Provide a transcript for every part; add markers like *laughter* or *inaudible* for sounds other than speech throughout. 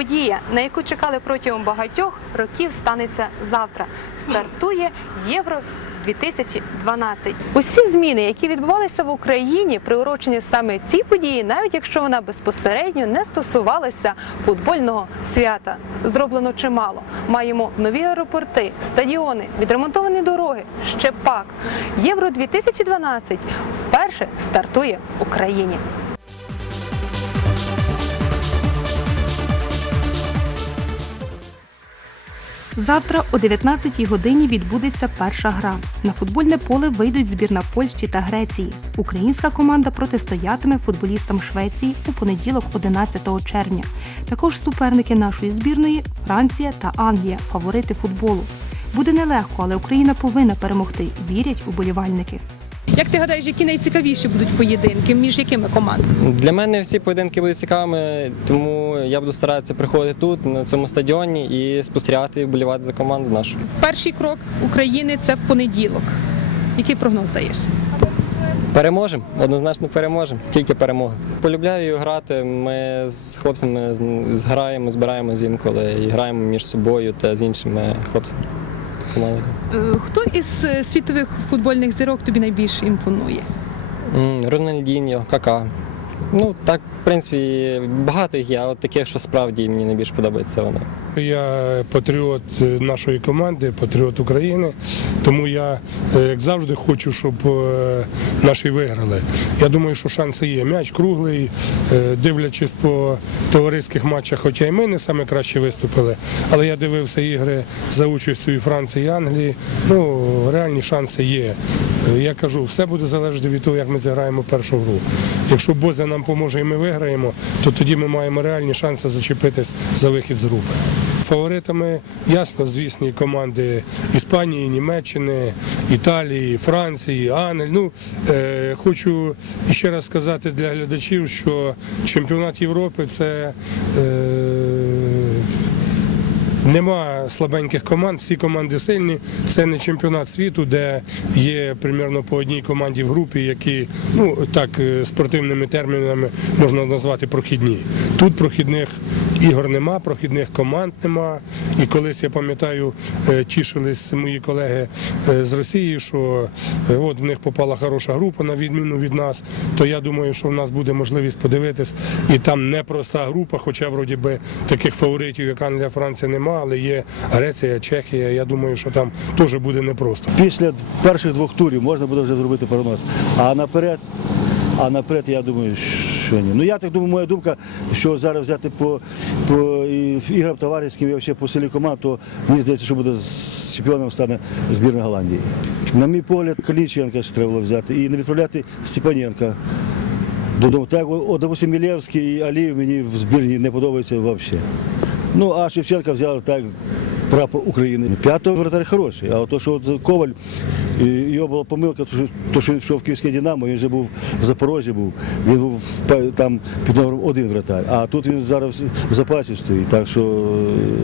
Подія, на яку чекали протягом багатьох років, станеться завтра. Стартує Євро 2012. Усі зміни, які відбувалися в Україні, приурочені саме цій події, навіть якщо вона безпосередньо не стосувалася футбольного свята. Зроблено чимало. Маємо нові аеропорти, стадіони, відремонтовані дороги. Ще пак. Євро 2012 вперше стартує в Україні. Завтра о 19-й годині відбудеться перша гра. На футбольне поле вийдуть збірна Польщі та Греції. Українська команда протистоятиме футболістам Швеції у понеділок, 11 червня. Також суперники нашої збірної Франція та Англія, фаворити футболу. Буде нелегко, але Україна повинна перемогти. Вірять уболівальники. Як ти гадаєш, які найцікавіші будуть поєдинки? Між якими командами? Для мене всі поєдинки будуть цікавими, тому я буду старатися приходити тут, на цьому стадіоні, і спостерігати і вболівати за команду нашу. Перший крок України це в понеділок. Який прогноз даєш? Переможемо, однозначно переможемо, тільки перемога. Полюбляю грати. Ми з хлопцями зграємо, збираємося інколи і граємо між собою та з іншими хлопцями. Команди. Е, Хто із е, світових футбольних зірок тобі найбільше імпонує? Рональдіньо, Кака. Ну так, в принципі, багато їх є, а от таких, що справді мені найбільше подобається вони. Я патріот нашої команди, патріот України. Тому я, е, як завжди, хочу, щоб е, наші виграли. Я думаю, що шанси є. М'яч круглий, е, дивлячись по товариських матчах, хоча і ми не саме краще виступили, але я дивився ігри за участю і Франції, і Англії. Ну, реальні шанси є. Я кажу, все буде залежати від того, як ми зіграємо першу гру. Якщо Бозя нам поможе і ми виграємо, то тоді ми маємо реальні шанси зачепитись за вихід з групи. Фаворитами ясно звісні команди Іспанії, Німеччини, Італії, Франції, Англії. Ну е, хочу ще раз сказати для глядачів, що чемпіонат Європи це. Е, Нема слабеньких команд, всі команди сильні. Це не чемпіонат світу, де є примерно по одній команді в групі, які ну так е, спортивними термінами можна назвати прохідні. Тут прохідних ігор нема, прохідних команд нема. І колись я пам'ятаю, е, тішились мої колеги е, з Росії, що е, от в них попала хороша група на відміну від нас. То я думаю, що в нас буде можливість подивитись, і там непроста група, хоча вроді би таких фаворитів, як Англія, Франція, нема, але є Греція, Чехія. Я думаю, що там теж буде непросто. Після перших двох турів можна буде вже зробити прогноз. А наперед, а наперед, я думаю, що ні. Ну я так думаю, моя думка, що зараз взяти по, по іграм товариським і взагалі по селі команд, то мені здається, що буде з чемпіоном стане збірна Голландії. На мій погляд, Калінченка ще треба було взяти і не відправляти Степаненка. Додому. Так, от, допустим, Мілєвський і Алієв мені в збірні не подобається взагалі. Ну, а Шевченка взяли так, прапор України. П'ятий вратар хороший, а то, що от Коваль, його була помилка, то, що- він пішов в Київське Динамо, він вже був в Запорожжі був, він був там під номером один вратар, а тут він зараз в запасі стоїть. Так що,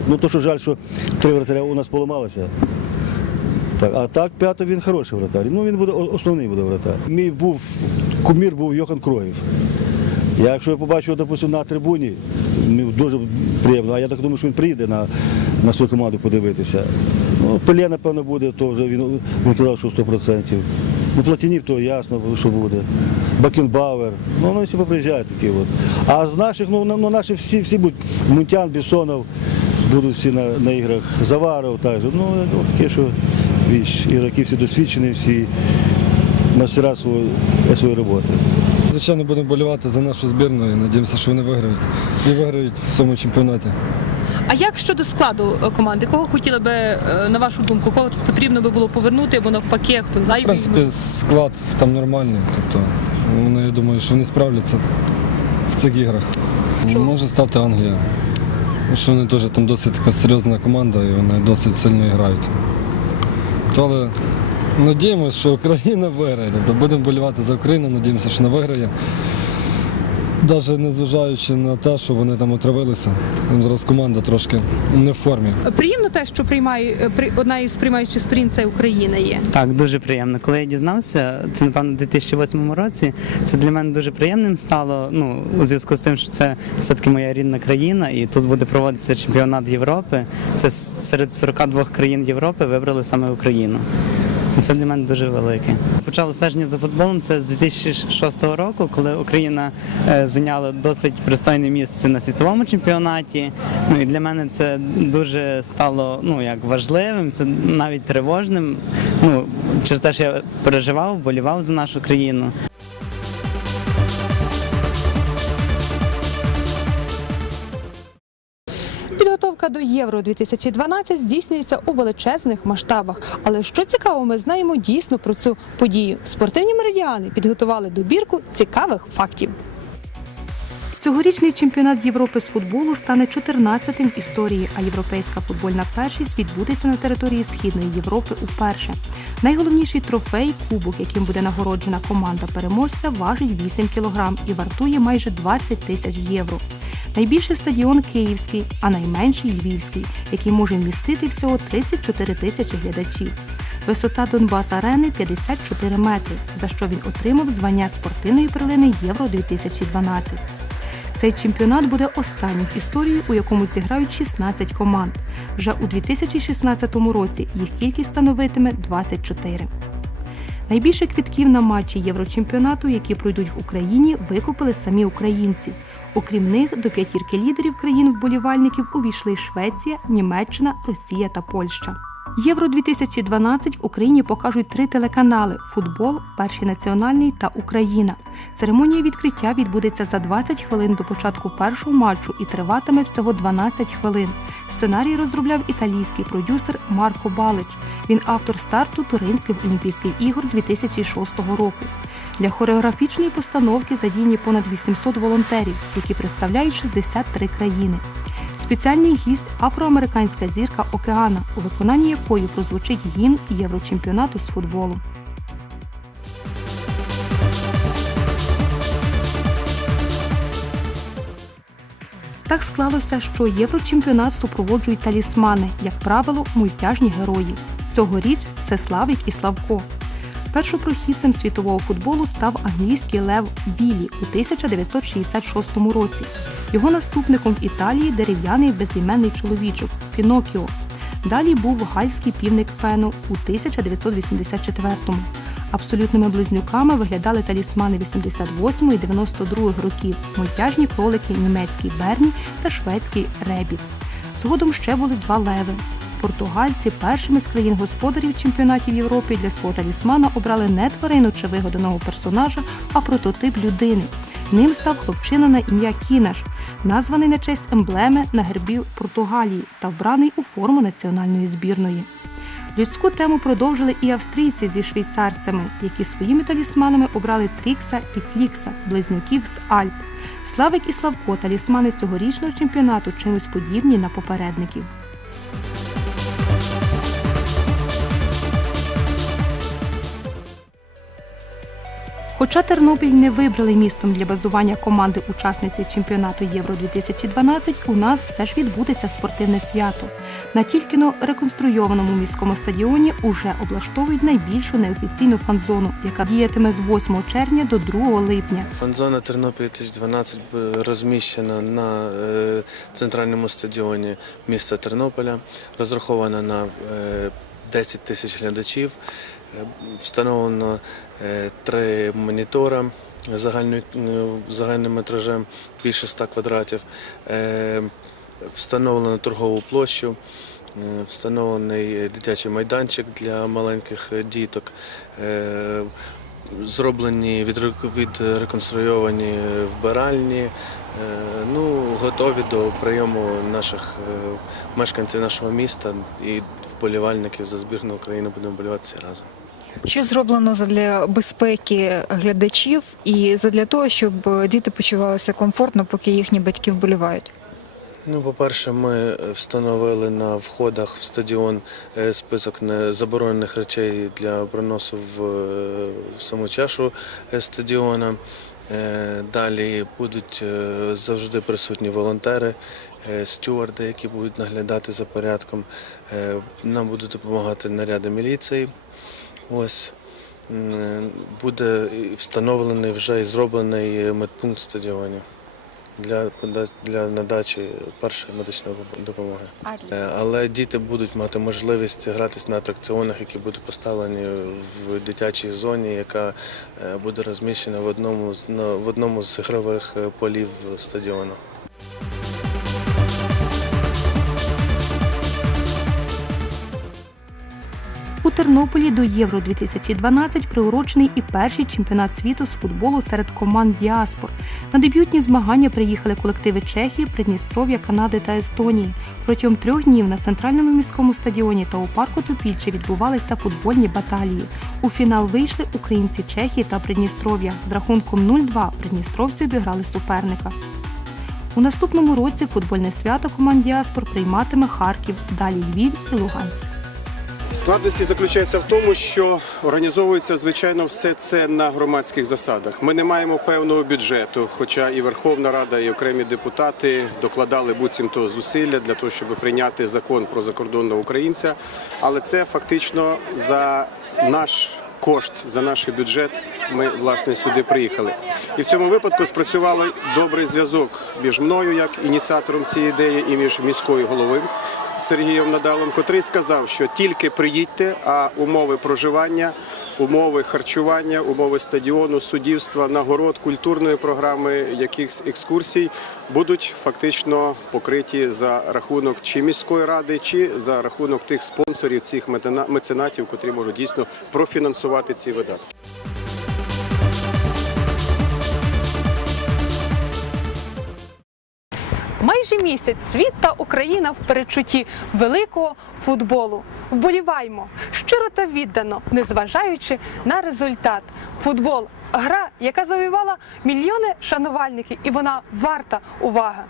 ну то, що жаль, що три вратаря у нас поламалося. Так, а так п'ятий він хороший вратар. Ну він буде основний буде вратар. Мій був кумір був Йохан Кроєв. Я якщо я побачу, його, допустим, на трибуні, дуже приємно, а я так думаю, що він приїде на, на свою команду подивитися. Ну, Пеле, напевно, буде, то вже він, він казав, що 100%. Ну, Платінів, то ясно, що буде. Бакенбауер, ну вони всі поприїжджають такі. От. А з наших, ну, ну наші всі, всі будуть, Мунтян, Бессонов, будуть всі на, на іграх, Заваров також. Ну, таке, що віч, ігроки всі досвідчені, всі мастера свої, своєї роботи. Звичайно, будемо болювати за нашу збірну і надіємося, що вони виграють. І виграють в цьому чемпіонаті. А як щодо складу е, команди? Кого хотіли би, е, на вашу думку, кого потрібно би було повернути, або навпаки, хто В принципі, склад там нормальний. Тобто, вони, я думаю, що вони справляться в цих іграх. Може стати Англія. Що вони теж там досить така серйозна команда і вони досить сильно грають. То, але надіємося, що Україна виграє. Тобто будемо болювати за Україну, надіємося, що вона виграє. навіть незважаючи на те, що вони там отравилися, там зараз команда трошки не в формі. Приємно те, що приймає при- одна із приймаючих сторін це Україна є. Так, дуже приємно. Коли я дізнався, це напевно у 2008 році. Це для мене дуже приємним стало. Ну у зв'язку з тим, що це все-таки моя рідна країна, і тут буде проводитися чемпіонат Європи. Це серед 42 країн Європи вибрали саме Україну. *laughs* Це для мене дуже велике. Почало стеження за футболом це з 2006 року, коли Україна е, зайняла досить пристойне місце на світовому чемпіонаті. Ну і для мене це дуже стало ну як важливим, це навіть тривожним. Ну через те, що я переживав, болівав за нашу країну. До Євро 2012 здійснюється у величезних масштабах. Але що цікаво, ми знаємо дійсно про цю подію. Спортивні меридіани підготували добірку цікавих фактів. Цьогорічний чемпіонат Європи з футболу стане 14-тим в історії, а європейська футбольна першість відбудеться на території Східної Європи уперше. Найголовніший трофей кубок, яким буде нагороджена команда переможця, важить 8 кг і вартує майже 20 тисяч євро. Найбільший стадіон Київський, а найменший Львівський, який може вмістити всього 34 тисячі глядачів. Висота Донбас арени 54 метри, за що він отримав звання спортивної перлини Євро 2012. Цей чемпіонат буде останнім в історії, у якому зіграють 16 команд. Вже у 2016 році їх кількість становитиме 24. Найбільше квітків на матчі Єврочемпіонату, які пройдуть в Україні, викупили самі українці. Окрім них, до п'ятірки лідерів країн вболівальників увійшли Швеція, Німеччина, Росія та Польща. Євро 2012 в Україні покажуть три телеканали: футбол, перший національний та Україна. Церемонія відкриття відбудеться за 20 хвилин до початку першого матчу і триватиме всього 12 хвилин. Сценарій розробляв італійський продюсер Марко Балич. Він автор старту Туринських Олімпійських ігор 2006 року. Для хореографічної постановки задіяні понад 800 волонтерів, які представляють 63 країни. Спеціальний гість афроамериканська зірка Океана, у виконанні якої прозвучить гімн Єврочемпіонату з футболу. Так склалося, що єврочемпіонат супроводжують талісмани, як правило, мультяжні герої. Цьогоріч це Славик і Славко. Першопрохідцем світового футболу став англійський Лев Білі у 1966 році. Його наступником в Італії дерев'яний безіменний чоловічок Пінокіо. Далі був гальський півник Фену у 1984-му. Абсолютними близнюками виглядали талісмани 88 і 92 років, мультяжні кролики німецький Берні та шведський Ребіт. Згодом ще були два леви. Португальці першими з країн господарів чемпіонатів Європи для свого талісмана обрали не тварину чи вигаданого персонажа, а прототип людини. Ним став хлопчина на ім'я Кінаш, названий на честь емблеми на гербі Португалії та вбраний у форму національної збірної. Людську тему продовжили і австрійці зі швейцарцями, які своїми талісманами обрали Трікса і Флікса, близнюків з Альп. Славик і Славко талісмани цьогорічного чемпіонату чимось подібні на попередників. Хоча Тернопіль не вибрали містом для базування команди учасниці чемпіонату Євро 2012, у нас все ж відбудеться спортивне свято. На тільки-но реконструйованому міському стадіоні уже облаштовують найбільшу неофіційну фан-зону, яка діятиме з 8 червня до 2 липня. Фан-зона Тернопіль 2012 розміщена на е, центральному стадіоні міста Тернополя, розрахована на е, 10 тисяч глядачів. Е, Встановлено е, три монітора е, загальним метражем більше 100 квадратів. Встановлено торгову площу, е, встановлений дитячий майданчик для маленьких діток. Е, зроблені, відре- відреконструйовані вбиральні, е, ну, готові до прийому наших мешканців нашого міста і вболівальників за збірну України будемо вболівати всі разом. Що зроблено для безпеки глядачів і для того, щоб діти почувалися комфортно, поки їхні батьки вболівають? Ну, по-перше, ми встановили на входах в стадіон е, список заборонених речей для проносу в, е, в саму чашу е, стадіона. Е, Далі будуть е, завжди присутні волонтери, е, стюарди, які будуть наглядати за порядком. Е, Нам будуть допомагати наряди міліції. Ось буде встановлений вже і зроблений медпункт стадіоні для, для надачі першої медичної допомоги. Е, Але діти будуть мати можливість гратися на атракціонах, які будуть поставлені в дитячій зоні, яка е, буде розміщена в одному з в одному з ігрових е, полів стадіону. Тернополі до Євро 2012 приурочений і перший чемпіонат світу з футболу серед команд діаспор. На дебютні змагання приїхали колективи Чехії, Придністров'я, Канади та Естонії. Протягом трьох днів на центральному міському стадіоні та у парку Топільче відбувалися футбольні баталії. У фінал вийшли українці Чехії та Придністров'я. З рахунком 0-2 придністровці обіграли суперника. У наступному році футбольне свято команд діаспор прийматиме Харків, далі Львів і Луганськ. Складності заключаються в тому, що організовується звичайно все це на громадських засадах. Ми не маємо певного бюджету, хоча і Верховна Рада, і окремі депутати докладали буцімто зусилля для того, щоб прийняти закон про закордонного українця. Але це фактично за наш кошт, за наш бюджет. Ми власне сюди приїхали. І в цьому випадку спрацював добрий зв'язок між мною, як ініціатором цієї ідеї, і між міською головою Сергієм Надалом, котрий сказав, що тільки приїдьте, а умови проживання, умови харчування, умови стадіону, суддівства, нагород, культурної програми, якихось екскурсій будуть фактично покриті за рахунок чи міської ради, чи за рахунок тих спонсорів, цих меценатів, котрі можуть дійсно профінансувати ці видатки. Майже місяць світ та Україна в перечутті великого футболу. Вболіваймо щиро та віддано, незважаючи на результат. Футбол гра, яка завоювала мільйони шанувальників, і вона варта уваги.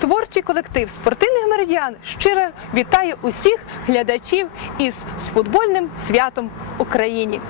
Творчий колектив спортивних меридіан щиро вітає усіх глядачів із з футбольним святом в Україні.